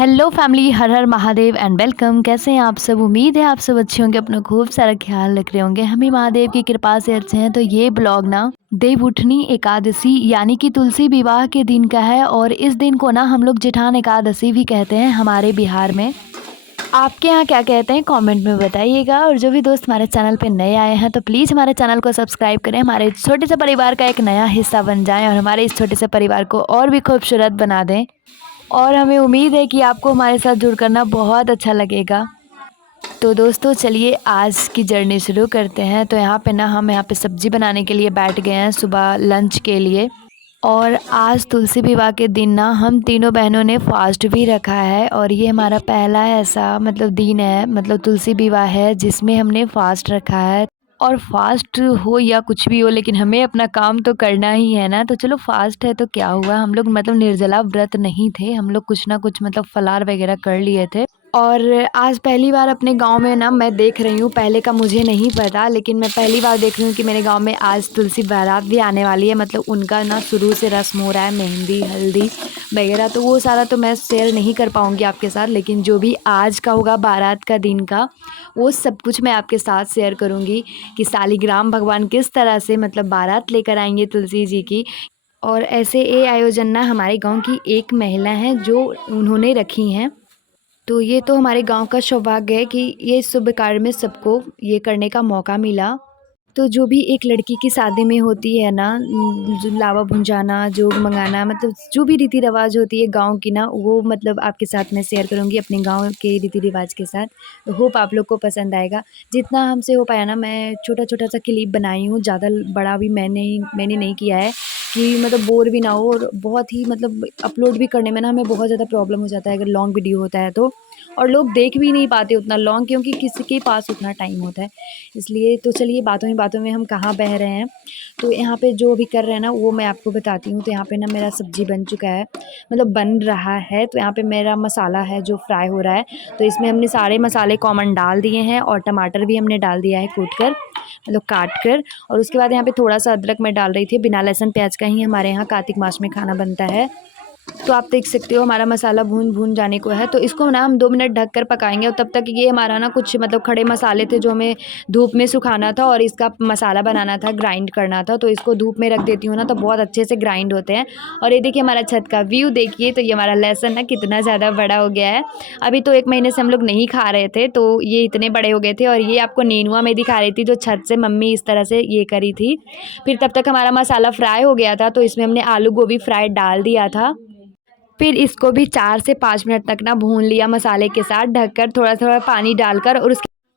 Hello family, her her Mahadev and welcome. कैसे हैं आप सब? उम्मीद है आप सब अच्छे होंगे, अपना खूब सारा ख्याल रख रहे होंगे। हम ही महादेव की कृपा से अच्छे हैं। तो ये ब्लॉग ना देवउठनी एकादशी यानी कि तुलसी विवाह के दिन का है, और इस दिन को ना हम लोग जेठान एकादशी भी कहते हैं हमारे बिहार में। आपके यहाँ क्या कहते हैं कमेंट में बताइएगा। और जो भी दोस्त हमारे चैनल पे नए आए हैं तो प्लीज़ हमारे चैनल को सब्सक्राइब करें, हमारे छोटे से परिवार का एक नया हिस्सा बन जाएं और हमारे इस छोटे से परिवार को और भी खूबसूरत बना दें। और हमें उम्मीद है कि आपको हमारे साथ जुड़कर ना बहुत अच्छा लगेगा। तो दोस्तों चलिए आज की जर्नी शुरू करते हैं। तो हम यहाँ पे सब्ज़ी बनाने के लिए बैठ गए हैं सुबह लंच के लिए। और आज तुलसी विवाह के दिन ना हम तीनों बहनों ने फास्ट भी रखा है, और ये हमारा पहला ऐसा दिन है, तुलसी विवाह है जिसमें हमने फास्ट रखा है। और फास्ट हो या कुछ भी हो, लेकिन हमें अपना काम तो करना ही है ना। तो चलो फास्ट है तो क्या हुआ, हम लोग निर्जला व्रत नहीं थे, हम लोग कुछ ना कुछ फलार वगैरह कर लिए थे। और आज पहली बार अपने गांव में ना मैं देख रही हूँ, पहले का मुझे नहीं पता, लेकिन मैं पहली बार देख रही हूँ कि मेरे गांव में आज तुलसी बारात भी आने वाली है। उनका ना शुरू से रस्म हो रहा है, मेहंदी हल्दी वगैरह। तो वो सारा तो मैं शेयर नहीं कर पाऊँगी आपके साथ, लेकिन जो भी आज का होगा बारात का दिन का, वो सब कुछ मैं आपके साथ शेयर करूँगी कि शालिग्राम भगवान किस तरह से बारात लेकर आएंगे तुलसी जी की। और ऐसे ये आयोजन ना हमारे गांव की एक महिला है जो उन्होंने रखी हैं। तो ये तो हमारे गांव का सौभाग्य है कि ये शुभ कार्य में सबको ये करने का मौका मिला। तो जो भी एक लड़की की शादी में होती है ना, जो लावा भुंजाना, जोग मंगाना, जो भी रीति रिवाज होती है गांव की ना, वो आपके साथ मैं शेयर करूंगी अपने गांव के रीति रिवाज के साथ। तो होप आप लोग को पसंद आएगा। जितना हमसे हो पाया ना, मैं छोटा छोटा सा क्लिप बनाई हूँ, ज़्यादा बड़ा भी मैंने नहीं किया है कि बोर भी ना हो। और बहुत ही अपलोड भी करने में ना हमें बहुत ज़्यादा प्रॉब्लम हो जाता है अगर लॉन्ग वीडियो होता है तो। और लोग देख भी नहीं पाते उतना लॉन्ग, क्योंकि किसी के पास उतना टाइम होता है, इसलिए। तो चलिए बातों ही बातों में हम कहाँ बह रहे हैं। तो यहाँ पे जो भी कर रहे हैं ना वो मैं आपको बताती हूँ। तो यहाँ पे ना मेरा सब्जी बन चुका है, बन रहा है। तो यहाँ पे मेरा मसाला है जो फ्राई हो रहा है। तो इसमें हमने सारे मसाले कॉमन डाल दिए हैं, और टमाटर भी हमने डाल दिया है कूट कर, काट कर। और उसके बाद यहाँ पे थोड़ा सा अदरक मैं डाल रही थी। बिना लहसुन प्याज का ही हमारे यहाँ कार्तिक मास में खाना बनता है। तो आप देख सकते हो हमारा मसाला भून भून जाने को है। तो इसको ना हम 2 मिनट ढक कर पकाएंगे। और तब तक ये हमारा ना कुछ खड़े मसाले थे जो हमें धूप में सुखाना था, और इसका मसाला बनाना था, ग्राइंड करना था। तो इसको धूप में रख देती हूँ ना, तो बहुत अच्छे से ग्राइंड होते हैं। और ये देखिए हमारा छत का व्यू देखिए। तो ये हमारा लहसुन ना कितना ज़्यादा बड़ा हो गया है। अभी तो 1 महीने से हम लोग नहीं खा रहे थे, तो ये इतने बड़े हो गए थे। और ये आपको नेनुआ में दिखा रही थी, जो छत से मम्मी इस तरह से ये करी थी। फिर तब तक हमारा मसाला फ्राई हो गया था, तो इसमें हमने आलू गोभी फ्राई डाल दिया था। फिर इसको भी 4 से 5 मिनट तक ना भून लिया मसाले के साथ, ढककर थोड़ा-थोड़ा पानी डालकर। और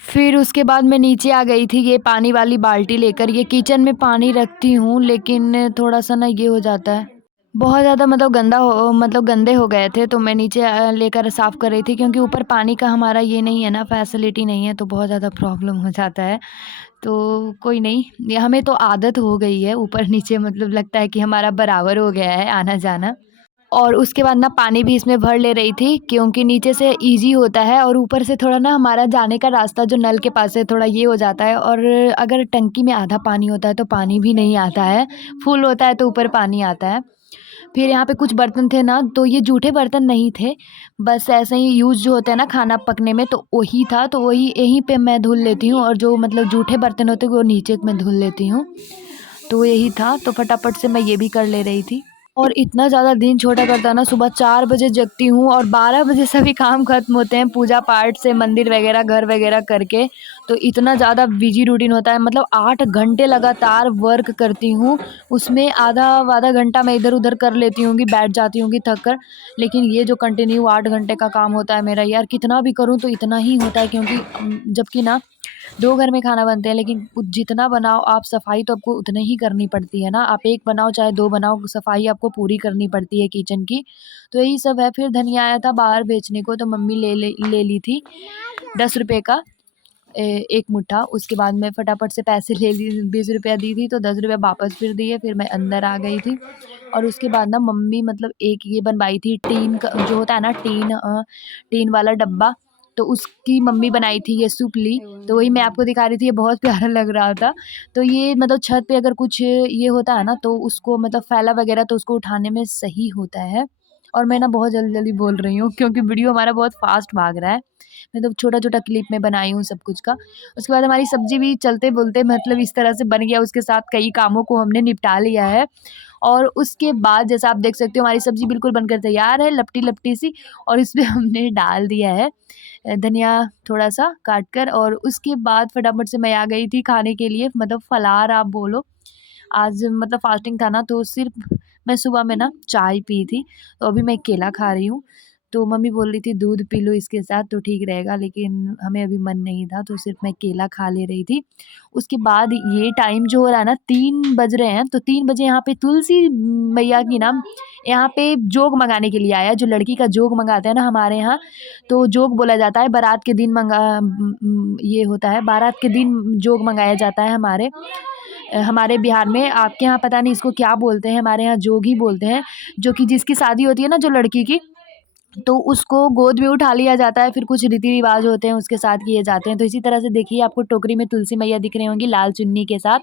फिर उसके बाद मैं नीचे आ गई थी ये पानी वाली बाल्टी लेकर। ये किचन में पानी रखती हूँ, लेकिन थोड़ा-सा ना ये हो जाता है, बहुत ज़्यादा गंदा हो गंदे हो गए थे। तो मैं नीचे लेकर साफ़ कर रही थी, क्योंकि ऊपर पानी का हमारा ये नहीं है ना, फैसिलिटी नहीं है, तो बहुत ज़्यादा प्रॉब्लम हो जाता है। तो कोई नहीं, ये हमें तो आदत हो गई है, ऊपर-नीचे लगता है कि हमारा बराबर हो गया है आना-जाना। और उसके बाद ना पानी भी इसमें भर ले रही थी, क्योंकि नीचे से ईज़ी होता है, और ऊपर से थोड़ा ना हमारा जाने का रास्ता जो नल के पास है थोड़ा ये हो जाता है। और अगर टंकी में आधा पानी होता है तो पानी भी नहीं आता है, फुल होता है तो ऊपर पानी आता है। फिर यहाँ पे कुछ बर्तन थे ना, तो ये जूठे बर्तन नहीं थे, बस ऐसे ही यूज़ जो होते हैं ना खाना पकने में, तो वही था। तो वही यहीं पे मैं धुल लेती हूँ, और जो जूठे बर्तन होते हैं वो नीचे मैं धुल लेती हूँ। तो यही था, तो फटाफट से मैं ये भी कर ले रही थी। और इतना ज़्यादा दिन छोटा करता है ना, सुबह 4 बजे जगती हूँ और 12 बजे सभी काम ख़त्म होते हैं, पूजा पाठ से मंदिर वगैरह घर वगैरह करके। तो इतना ज़्यादा बिजी रूटीन होता है, 8 घंटे लगातार वर्क करती हूँ। उसमें आधा घंटा मैं इधर उधर कर लेती होंगी, बैठ जाती होंगी थक कर। लेकिन ये जो कंटिन्यू 8 घंटे का काम होता है मेरा, यार कितना भी करूँ तो इतना ही होता है। क्योंकि जबकि ना 2 घर में खाना बनते हैं, लेकिन जितना बनाओ आप, सफाई तो आपको उतनी ही करनी पड़ती है ना। आप 1 बनाओ चाहे 2 बनाओ, सफाई आपको पूरी करनी पड़ती है किचन की। तो यही सब है। फिर धनिया आया था बाहर बेचने को, तो मम्मी ले ली थी 10 रुपए का 1 मुट्ठा। उसके बाद मैं फटाफट से पैसे ले ली, 20 रुपया दी थी तो 10 रुपया वापस फिर दिए। फिर मैं अंदर आ गई थी। और उसके बाद ना मम्मी एक ये बनवाई थी टीन का, जो होता है ना टीन वाला डब्बा, तो उसकी मम्मी बनाई थी ये सूपली। तो वही मैं आपको दिखा रही थी, ये बहुत प्यारा लग रहा था। तो ये छत पे अगर कुछ ये होता है ना, तो उसको फैला वगैरह, तो उसको उठाने में सही होता है। और मैं ना बहुत जल्दी-जल्दी बोल रही हूँ क्योंकि वीडियो हमारा बहुत फ़ास्ट भाग रहा है। मतलब छोटा-छोटा क्लिप में बनाई हूँ सब कुछ का। उसके बाद हमारी सब्ज़ी भी चलते-बोलते मतलब इस तरह से बन गया, उसके साथ कई कामों को हमने निपटा लिया है। और उसके बाद जैसा आप देख सकते हो हमारी सब्ज़ी बिल्कुल बनकर तैयार है, लपटी-लपटी सी, और इसमें हमने डाल दिया है धनिया थोड़ा-सा काट कर, और उसके बाद फटाफट से मैं आ गई थी खाने के लिए, मतलब फलार आप बोलो। आज मतलब फ़ास्टिंग था ना, तो सिर्फ़ मैं सुबह में ना चाय पी थी, तो अभी मैं केला खा रही हूँ। तो मम्मी बोल रही थी दूध पी लो इसके साथ तो ठीक रहेगा, लेकिन हमें अभी मन नहीं था, तो सिर्फ़ मैं केला खा ले रही थी। उसके बाद ये टाइम जो हो रहा है ना, 3 बज रहे हैं, तो 3 बजे यहाँ पे तुलसी मैया की ना यहाँ पे जोग मँगाने के लिए आया है, जो लड़की का जोग मँगाते हैं ना हमारे यहाँ, तो जोग बोला जाता है, बारात के दिन ये होता है, बारात के दिन जोग मँगाया जाता है हमारे बिहार में। आपके यहाँ पता नहीं इसको क्या बोलते हैं, हमारे यहाँ जोग ही बोलते हैं, जो कि जिसकी शादी होती है ना जो लड़की की, तो उसको गोद में उठा लिया जाता है, फिर कुछ रीति-रिवाज़ होते हैं उसके साथ किए जाते हैं। तो इसी तरह से देखिए आपको टोकरी में तुलसी मैया दिख रही होंगी लाल चुन्नी के साथ,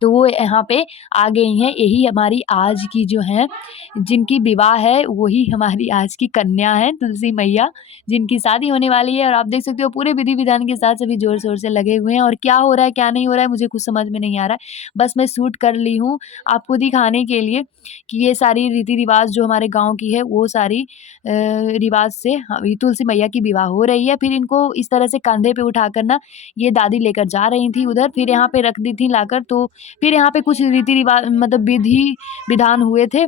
तो वो यहाँ पे आ गई हैं। यही हमारी आज की जो हैं, जिनकी विवाह है वही हमारी आज की कन्या हैं, तुलसी मैया, जिनकी शादी होने वाली है। और आप देख सकते हो पूरे विधि-विधान के साथ सभी ज़ोर-शोर से लगे हुए हैं, और क्या हो रहा है, क्या नहीं हो रहा है, मुझे कुछ समझ में नहीं आ रहा है। बस मैं शूट कर ली हूँ आपको दिखाने के लिए कि ये सारी रीति-रिवाज़ जो हमारे गाँव की है, वो सारी रिवाज से ये तुलसी मैया की विवाह हो रही है। फिर इनको इस तरह से कंधे पे उठाकर ना ये दादी लेकर जा रही थी उधर, फिर यहाँ पे रख दी थी लाकर। तो फिर यहाँ पे कुछ रीति-रिवाज मतलब विधि-विधान हुए थे।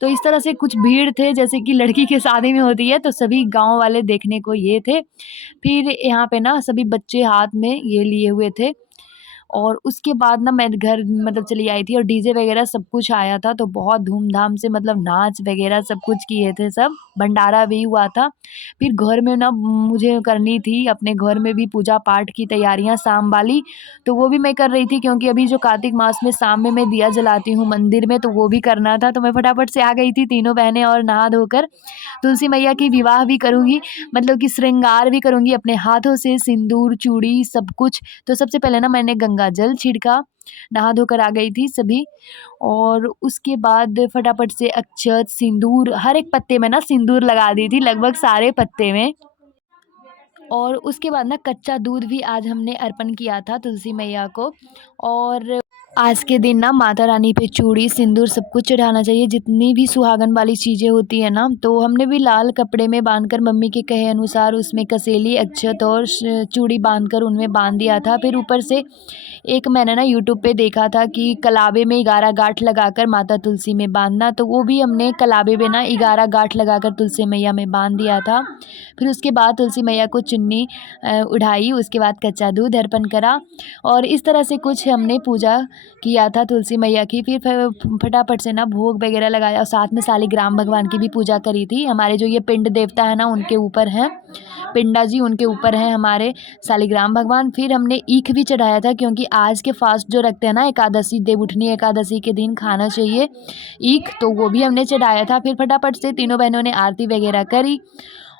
तो इस तरह से कुछ भीड़ थे जैसे कि लड़की की शादी में होती है, तो सभी गाँव वाले देखने को ये थे। फिर यहाँ पे ना सभी बच्चे हाथ में ये लिए हुए थे, और उसके बाद ना मैं घर मतलब चली आई थी, और डीजे वगैरह सब कुछ आया था, तो बहुत धूम-धाम से मतलब नाच वगैरह सब कुछ किए थे सब, भंडारा भी हुआ था। फिर घर में ना मुझे करनी थी अपने घर में भी पूजा-पाठ की तैयारियाँ शाम वाली, तो वो भी मैं कर रही थी क्योंकि अभी जो कार्तिक मास में शाम में मैं दिया जलाती हूँ मंदिर में, तो वो भी करना था। तो मैं फटाफट से आ गई थी तीनों बहनें, और नहा धोकर तुलसी मैया की विवाह भी करूँगी, मतलब कि श्रृंगार भी करूँगी अपने हाथों से, सिंदूर, चूड़ी सब कुछ। तो सबसे पहले ना मैंने गंगा जल छिड़का, नहा धोकर आ गई थी सभी, और उसके बाद फटाफट से अक्षत, सिंदूर, हर एक पत्ते में ना सिंदूर लगा दी थी, लगभग सारे पत्ते में। और उसके बाद ना कच्चा दूध भी आज हमने अर्पण किया था तुलसी मैया को। और आज के दिन ना माता रानी पे चूड़ी, सिंदूर सब कुछ चढ़ाना चाहिए, जितनी भी सुहागन वाली चीज़ें होती हैं ना, तो हमने भी लाल कपड़े में बांधकर मम्मी के कहे अनुसार उसमें कसेली, अक्षत और चूड़ी बांधकर उनमें बांध दिया था। फिर ऊपर से एक मैंने ना यूट्यूब पे देखा था कि कलावे में 11 गांठ लगाकर माता तुलसी में बांधना, तो वो भी हमने कलावे में ना 11 गांठ लगाकर तुलसी मैया में बांध दिया था। फिर उसके बाद तुलसी मैया को चुन्नी उढ़ाई, उसके बाद कच्चा दूध अर्पण करा, और इस तरह से कुछ हमने पूजा किया था तुलसी मैया की। फिर फटाफट से ना भोग वगैरह लगाया, और साथ में शालिग्राम भगवान की भी पूजा करी थी। हमारे जो ये पिंड देवता है ना उनके ऊपर हैं, पिंडा जी उनके ऊपर हैं हमारे शालिग्राम भगवान। फिर हमने ईख भी चढ़ाया था, क्योंकि आज के फास्ट जो रखते हैं ना एकादशी, देवउठनी एकादशी के दिन खाना चाहिए ईख, तो वो भी हमने चढ़ाया था। फिर फटाफट से तीनों बहनों ने आरती वगैरह करी,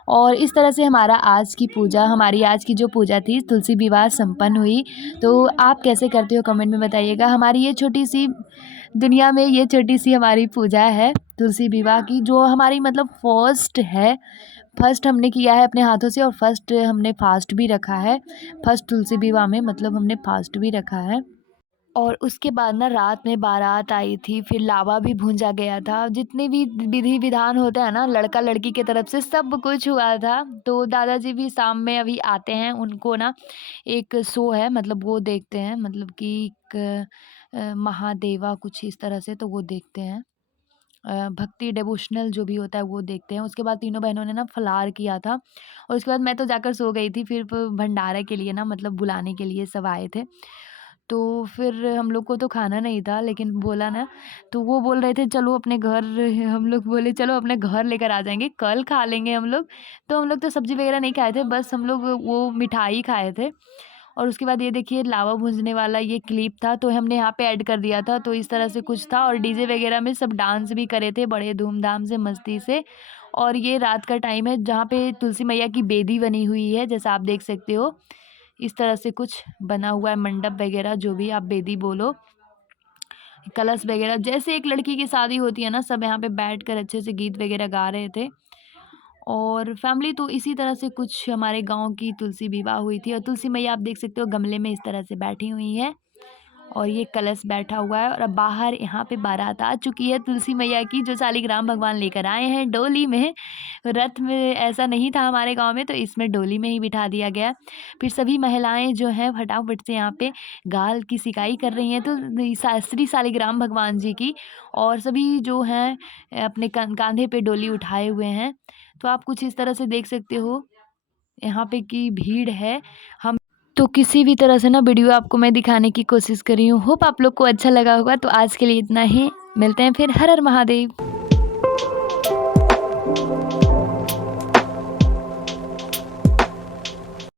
और इस तरह से हमारी आज की जो पूजा थी तुलसी विवाह संपन्न हुई। तो आप कैसे करते हो कमेंट में बताइएगा। हमारी ये छोटी सी दुनिया में ये छोटी सी हमारी पूजा है तुलसी विवाह की, जो हमारी मतलब फर्स्ट है। फर्स्ट हमने किया है अपने हाथों से, और फर्स्ट हमने फास्ट भी रखा है। फर्स्ट तुलसी विवाह में मतलब हमने फास्ट भी रखा है। और उसके बाद ना रात में बारात आई थी, फिर लावा भी भूंजा गया था, जितने भी विधि विधान होते हैं ना लड़का लड़की के तरफ से सब कुछ हुआ था। तो दादाजी भी शाम में अभी आते हैं, उनको ना एक शो है, मतलब वो देखते हैं, मतलब कि एक महादेवा कुछ इस तरह से, तो वो देखते हैं। भक्ति डिवोशनल जो भी होता है वो देखते हैं। उसके बाद तीनों बहनों ने ना फलार किया था, और उसके बाद मैं तो जाकर सो गई थी। फिर भंडारे के लिए ना मतलब बुलाने के लिए सब आए थे, तो फिर हम लोग को तो खाना नहीं था, लेकिन बोला ना, तो वो बोल रहे थे चलो अपने घर। हम लोग बोले चलो अपने घर लेकर आ जाएँगे, कल खा लेंगे हम लोग। तो हम लोग तो सब्ज़ी वग़ैरह नहीं खाए थे, बस हम लोग वो मिठाई खाए थे। और उसके बाद ये देखिए लावा भूँजने वाला ये क्लिप था, तो हमने यहाँ पे ऐड कर दिया था, तो इस तरह से कुछ था। और डीजे वग़ैरह में सब डांस भी करे थे बड़े धूम-धाम से, मस्ती से। और ये रात का टाइम है जहाँ पे तुलसी मैया की बेदी बनी हुई है, जैसा आप देख सकते हो। इस तरह से कुछ बना हुआ है मंडप वगैरह, जो भी आप बेदी बोलो, कलश वगैरह, जैसे एक लड़की की शादी होती है ना, सब यहाँ पे बैठकर अच्छे से गीत वगैरह गा रहे थे। और फैमिली तो इसी तरह से कुछ हमारे गाँव की तुलसी विवाह हुई थी और तुलसी मैया आप देख सकते हो गमले में इस तरह से बैठी हुई हैं और ये कलश बैठा हुआ है और अब बाहर यहाँ पे बारात आ चुकी है तुलसी मैया की जो शालिग्राम भगवान लेकर आए हैं डोली में। रथ में ऐसा नहीं था हमारे गाँव में तो इसमें डोली में ही बिठा दिया गया। फिर सभी महिलाएँ जो हैं फटाफट से यहाँ पे गाल की सिकाई कर रही हैं तो श्री शालिग्राम भगवान जी की और सभी जो हैं अपने कांधे पे डोली उठाए हुए हैं। तो आप कुछ इस तरह से देख सकते हो यहाँ पे की भीड़ है। हम तो किसी भी तरह से ना वीडियो आपको मैं दिखाने की कोशिश कर रही हूँ। होप आप लोग को अच्छा लगा होगा। तो आज के लिए इतना ही। मिलते हैं फिर। हर हर महादेव।